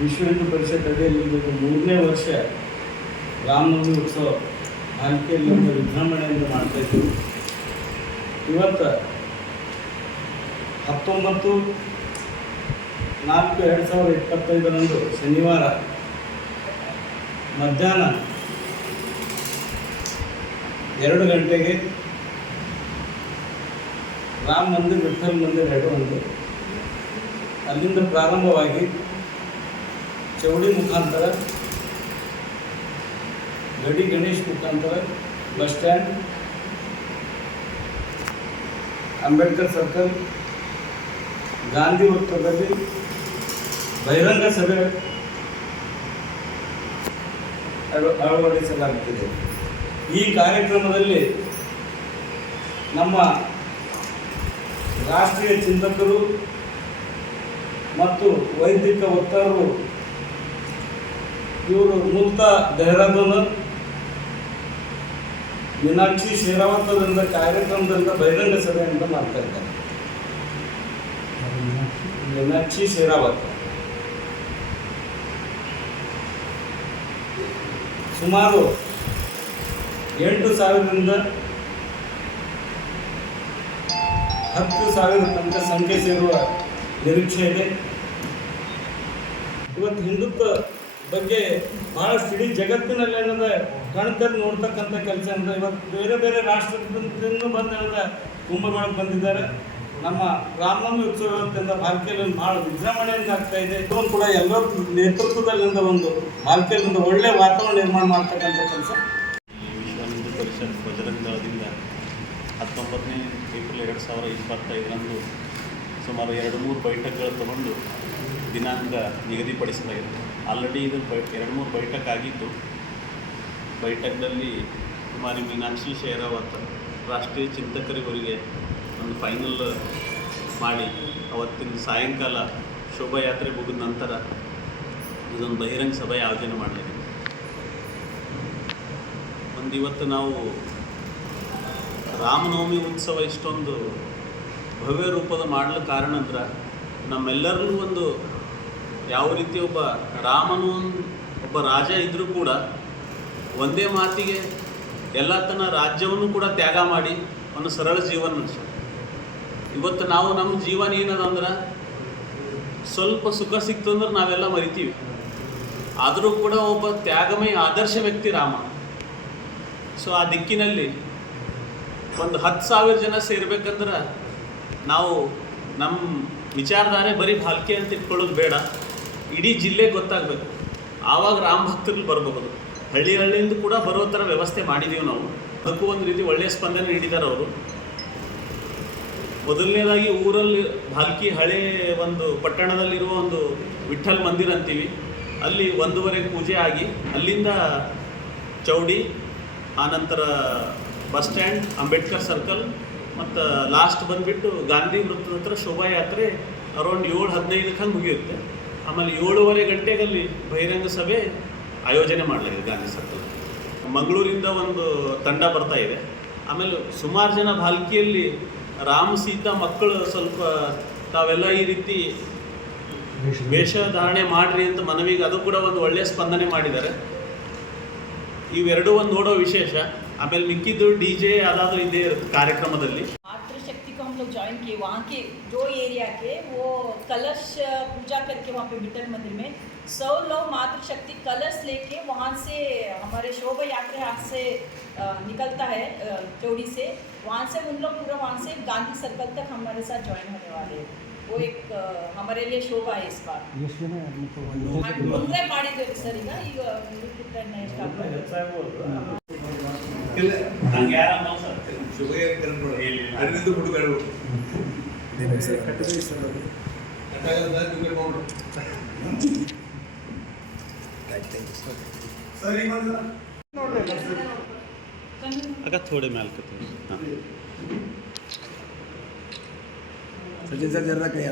ವಿಶ್ವ ಹಿಂದೂ ಪರಿಷತ್ ಅಡಿಯಲ್ಲಿ ಮೂರನೇ ವರ್ಷ ರಾಮನವಮಿ ಉತ್ಸವ ಭಾಲ್ಕಿಯಲ್ಲಿ ವಿಜೃಂಭಣೆಯಿಂದ ಮಾಡ್ತಾಯಿದ್ದೀವಿ. ಇವತ್ತು 19/4/2025 ಶನಿವಾರ ಮಧ್ಯಾಹ್ನ 2 ಗಂಟೆಗೆ ರಾಮ ಮಂದಿರ ವಿಠ್ಠಲ್ ಮಂದಿರ ಎರಡು ಒಂದು ಅಲ್ಲಿಂದ ಪ್ರಾರಂಭವಾಗಿ ಚೌಡಿ ಮುಖಾಂತರ ಗಡಿ ಗಣೇಶ್ ಮುಖಾಂತರ bus stand, Ambedkar circle, Gandhi ವೃತ್ತದಲ್ಲಿ ಬಹಿರಂಗ ಸಭೆ ಅಳವಡಿಸಲಾಗುತ್ತಿದೆ. ಈ ಕಾರ್ಯಕ್ರಮದಲ್ಲಿ ನಮ್ಮ ರಾಷ್ಟ್ರೀಯ ಚಿಂತಕರು ಮತ್ತು ವೈದಿಕ ವಕ್ತಾರರು ಇವರು ಮೂಲತಃ ಡೆಹ್ರಾಡೂನ್ ಮೀನಾಕ್ಷಿ ಶೇರಾವತದಿಂದ ಕಾರ್ಯಕ್ರಮದಿಂದ ಬಹಿರಂಗ ಸಭೆಯಿಂದ ಮಾಡ್ತಾ ಇದ್ದಾರೆ. ಮೀನಾಕ್ಷಿ ಶೇರಾವತ್ ಸುಮಾರು 8,000ರಿಂದ 10,000 ತನಕ ಸಂಖ್ಯೆ ಸೇರುವ ನಿರೀಕ್ಷೆ ಇದೆ. ಇವತ್ತು ಹಿಂದುತ್ವ ಬಗ್ಗೆ ಬಹಳಷ್ಟು ಇಡೀ ಜಗತ್ತಿನಲ್ಲಿ ಏನದ ಕಣ್ಕಲ್ಲಿ ನೋಡ್ತಕ್ಕಂಥ ಕೆಲಸ ಅಂದರೆ ಇವತ್ತು ಬೇರೆ ಬೇರೆ ರಾಷ್ಟ್ರದಿಂದ ಬಂದು ಏನದ ಕುಂಭಮೇಳಕ್ಕೆ ಬಂದಿದ್ದಾರೆ. ನಮ್ಮ ರಾಮನವಮಿ ಉತ್ಸವ ಇವತ್ತಿಂದ ಭಾಲ್ಕಿಯಲ್ಲಿ ಭಾಳ ವಿಜೃಂಭಣೆಯಿಂದ ಆಗ್ತಾ ಇದೆ. ಇದೊಂದು ಕೂಡ ಎಲ್ಲರ ನೇತೃತ್ವದಲ್ಲಿಂದ ಒಂದು ಭಾಲ್ಕಿಯಲ್ಲಿಂದ ಒಳ್ಳೆಯ ವಾತಾವರಣ ನಿರ್ಮಾಣ ಮಾಡ್ತಕ್ಕಂಥ ಕೆಲಸ. ವಿಶ್ವ ಹಿಂದೂ ಪರಿಷತ್ ಬಜರಂಗ ದಳದಿಂದ 19 ಏಪ್ರಿಲ್ 2025 ಸುಮಾರು 2-3 ಬೈಠಕ್ಗಳು ತಗೊಂಡು ದಿನಾಂಕ ನಿಗದಿಪಡಿಸಲಾಗಿದೆ. ಆಲ್ರೆಡಿ ಇದು 2-3 ಬೈಠಕ್ ಆಗಿದ್ದು, ಬೈಠಕ್ನಲ್ಲಿ ಕುಮಾರಿ ಮೀನಾಕ್ಷಿ ಶೇರಾವತ್ ರಾಷ್ಟ್ರೀಯ ಚಿಂತಕರಿವರಿಗೆ ಒಂದು ಫೈನಲ್ ಮಾಡಿ ಅವತ್ತಿನ ಸಾಯಂಕಾಲ ಶೋಭಾಯಾತ್ರೆ ಮುಗಿದ ನಂತರ ಇದೊಂದು ಬಹಿರಂಗ ಸಭೆ ಆಯೋಜನೆ ಮಾಡಲಾಗಿದೆ. ಇವತ್ತು ನಾವು ರಾಮನವಮಿ ಉತ್ಸವ ಇಷ್ಟೊಂದು ಭವ್ಯ ರೂಪದ ಮಾಡಲು ಕಾರಣ ಅಂದ್ರೆ ನಮ್ಮೆಲ್ಲರಿಗೂ ಒಂದು ಯಾವ ರೀತಿ ರಾಮನು ಒಬ್ಬ ರಾಜ ಇದ್ದರೂ ಕೂಡ ಒಂದೇ ಮಾತಿಗೆ ಎಲ್ಲ ತನ್ನ ರಾಜ್ಯವನ್ನು ಕೂಡ ತ್ಯಾಗ ಮಾಡಿ ಒಂದು ಸರಳ ಜೀವನ ನಡೆಸ. ಇವತ್ತು ನಾವು ನಮ್ಮ ಜೀವನ ಏನದಂದ್ರೆ ಸ್ವಲ್ಪ ಸುಖ ಸಿಕ್ತು ಅಂದ್ರೆ ನಾವೆಲ್ಲ ಮರಿತೀವಿ. ಆದರೂ ಕೂಡ ಒಬ್ಬ ತ್ಯಾಗಮಯ ಆದರ್ಶ ವ್ಯಕ್ತಿ ರಾಮ. ಸೊ ಆ ದಿಕ್ಕಿನಲ್ಲಿ ಒಂದು 10,000 ಜನ ಸೇರ್ಬೇಕಂದ್ರೆ ನಾವು ನಮ್ಮ ವಿಚಾರಧಾರೆ ಬರೀ ಭಾಲ್ಕಿ ಅಂತ ಇಟ್ಕೊಳ್ಳೋದು ಬೇಡ, ಇಡೀ ಜಿಲ್ಲೆಗೆ ಗೊತ್ತಾಗಬೇಕು. ಆವಾಗ ರಾಮ ಭಕ್ತರು ಬರಬಹುದು. ಹಳ್ಳಿಯಿಂದ ಕೂಡ ಬರೋ ಥರ ವ್ಯವಸ್ಥೆ ಮಾಡಿದ್ದೀವಿ ನಾವು. ಅದಕ್ಕೂ ಒಂದು ರೀತಿ ಒಳ್ಳೆಯ ಸ್ಪಂದನೆ ನೀಡಿದ್ದಾರೆ ಅವರು. ಮೊದಲನೇದಾಗಿ ಊರಲ್ಲಿ ಭಾಲ್ಕಿ ಹಳೆ ಒಂದು ಪಟ್ಟಣದಲ್ಲಿರುವ ಒಂದು ವಿಠ್ಠಲ್ ಮಂದಿರ ಅಂತೀವಿ, ಅಲ್ಲಿ 1:15 ಪೂಜೆ ಆಗಿ ಅಲ್ಲಿಂದ ಚೌಡಿ, ಆನಂತರ ಬಸ್ ಸ್ಟ್ಯಾಂಡ್, ಅಂಬೇಡ್ಕರ್ ಸರ್ಕಲ್ ಮತ್ತು ಲಾಸ್ಟ್ ಬಂದುಬಿಟ್ಟು ಗಾಂಧಿ ವೃತ್ತದ ಹತ್ರ ಶೋಭಾಯಾತ್ರೆ ಅರೌಂಡ್ 7:15 ಹಂಗೆ ಮುಗಿಯುತ್ತೆ. ಆಮೇಲೆ 7:15 ಗಂಟೆಗೆ ಅಲ್ಲಿ ಬಹಿರಂಗ ಸಭೆ ಆಯೋಜನೆ ಮಾಡಲಾಗಿದೆ ಗಾಂಧಿ ಸರ್ಕಲ್. ಮಂಗಳೂರಿಂದ ಒಂದು ತಂಡ ಬರ್ತಾ ಇದೆ. ಆಮೇಲೆ ಸುಮಾರು ಜನ ಭಾಲ್ಕಿಯಲ್ಲಿ ರಾಮ ಸೀತಾ ಮಕ್ಕಳು ಸ್ವಲ್ಪ ತಾವೆಲ್ಲ ಈ ರೀತಿ ವೇಷಧಾರಣೆ ಮಾಡಿರಿ ಅಂತ ಮನವಿಗೆ ಅದು ಕೂಡ ಒಂದು ಒಳ್ಳೆಯ ಸ್ಪಂದನೆ ಮಾಡಿದ್ದಾರೆ. ಇವೆರಡೂ ಒಂದು ನೋಡೋ ವಿಶೇಷ. आमेल मिक्किದ್ದು डीजे अदादू इदे कार्यक्रमदल्ली मातृशक्ति को हम लोग ज्वाइन किए. वहाँ के जो एरिया के वो कलश पूजा करके वहाँ पे विठल मंदिर में 100 लोग मातृशक्ति कलश लेके वहाँ से हमारे शोभा यात्रा यहाँ से निकलता है चौड़ी से. वहाँ से उन लोग पूरा वहाँ से गांधी सर्कल तक हमारे साथ ज्वाइन होने वाले हैं. वो एक हमारे लिए शोभा है इस बार. ಮುಂದೆ ಮಾಡಿದ್ದೇವೆ ಸರ್. ಈಗ ಇಲ್ಲ ನಂಗೆ ಯಾರನ್ನ ಸರ್ ಶುಭಯ ಕರ್ಕೊಂಡು ಅರವಿಂದ ಹುಡುಗರು ಕಟ್ಟದೆ ಸರ್ ಕಟ್ಟಾಗದ ನಿಮಗೆ ನೋಡು ಸರಿ ಬಂದ ನೋಡ್ರಿ ಅಗ ಥೋಡೆ ಮೇಲೆ ಕತ್ತೆ ಹಾಂ सचिन सर जरा कहीं